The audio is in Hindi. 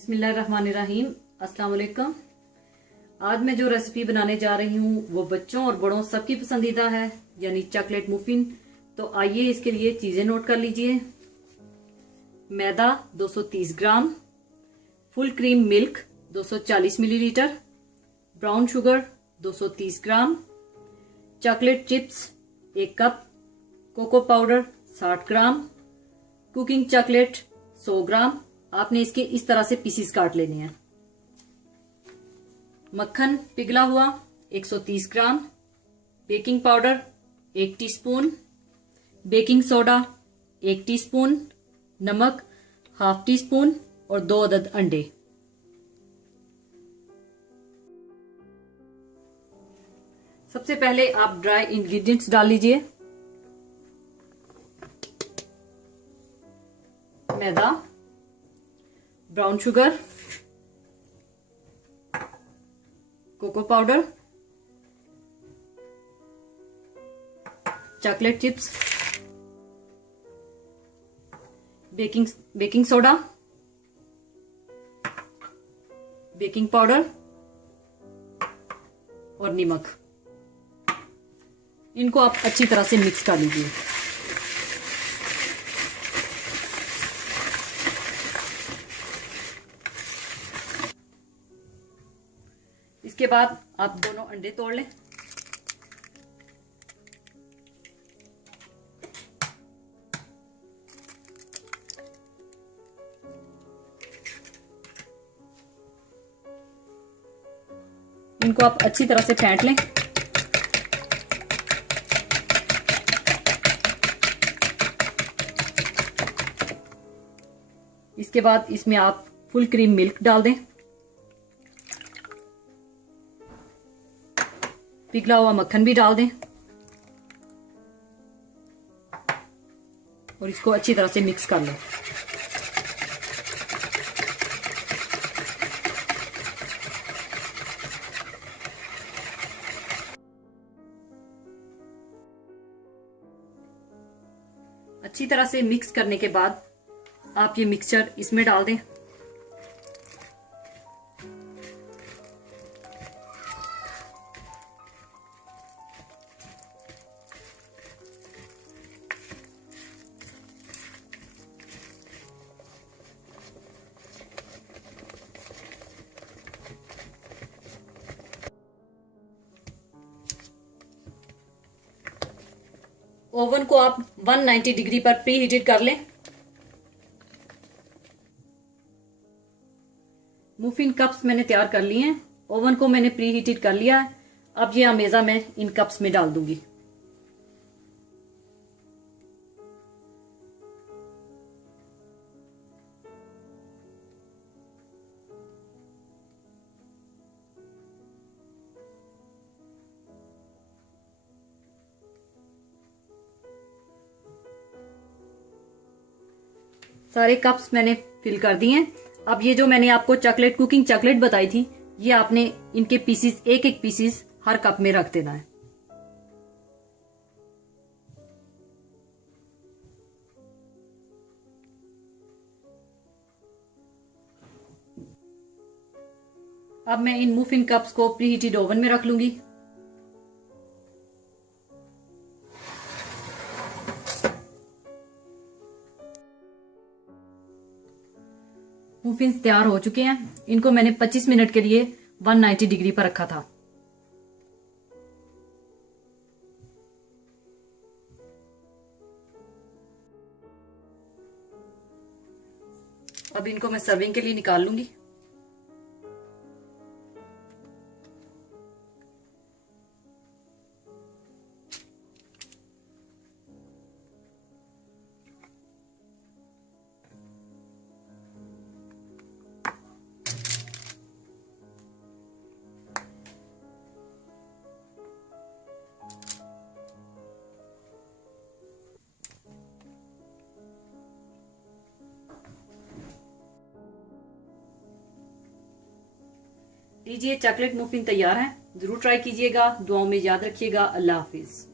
बिस्मिल्लाहिर्रहमानिर्रहीम। अस्सलाम वालेकुम। आज मैं जो रेसिपी बनाने जा रही हूँ वो बच्चों और बड़ों सबकी पसंदीदा है, यानी चॉकलेट मुफिन। तो आइए इसके लिए चीजें नोट कर लीजिए। मैदा 230 gram, full cream milk 240 millilitre, brown sugar 230 gram, chocolate chips 1 cup, cocoa powder 60 gram, cooking chocolate 100 gram. आपने इसके इस तरह से पीसीस काट लेने हैं। मक्खन पिघला हुआ 130 gram, baking powder 1 teaspoon, baking soda 1 teaspoon, नमक ½ टीस्पून और 2 अदद अंडे। सबसे पहले आप ड्राई इंग्रेडिएंट्स डाल लीजिए। मैदा, brown sugar, cocoa powder, chocolate chips, baking soda, baking powder और नमक। इनको आप अच्छी तरह से मिक्स कर लीजिए। इसके बाद आप दोनों अंडे तोड़ लें। इनको आप अच्छी तरह से फेंट लें। इसके बाद इसमें आप फुल क्रीम मिल्क डाल दें। पिघला हुआ मक्खन भी डाल दें और इसको अच्छी तरह से मिक्स कर लें। अच्छी तरह से मिक्स करने के बाद आप ये मिक्सचर इसमें डाल दें। ओवन को आप 190 डिग्री पर प्री हीटेड कर लें। मुफिन कप्स मैंने तैयार कर लिए हैं। ओवन को मैंने प्री हीटेड कर लिया है। अब ये अमेज़ा मैं इन कप्स में डाल दूंगी। सारे कप्स मैंने फिल कर दिए हैं। अब ये जो मैंने आपको चॉकलेट कुकिंग चॉकलेट बताई थी, ये आपने इनके पीसीस एक एक पीसीस हर कप में रख देना है। अब मैं इन मुफिन कप्स को प्री हीटेड ओवन में रख लूंगी। मुफिन्स तैयार हो चुके हैं। इनको मैंने 25 मिनट के लिए 190 डिग्री पर रखा था। अब इनको मैं सर्विंग के लिए निकाल लूंगी। लीजिए, चॉकलेट मुफिन तैयार है। जरूर ट्राई कीजिएगा। दुआओं में याद रखिएगा। अल्लाह हाफिज।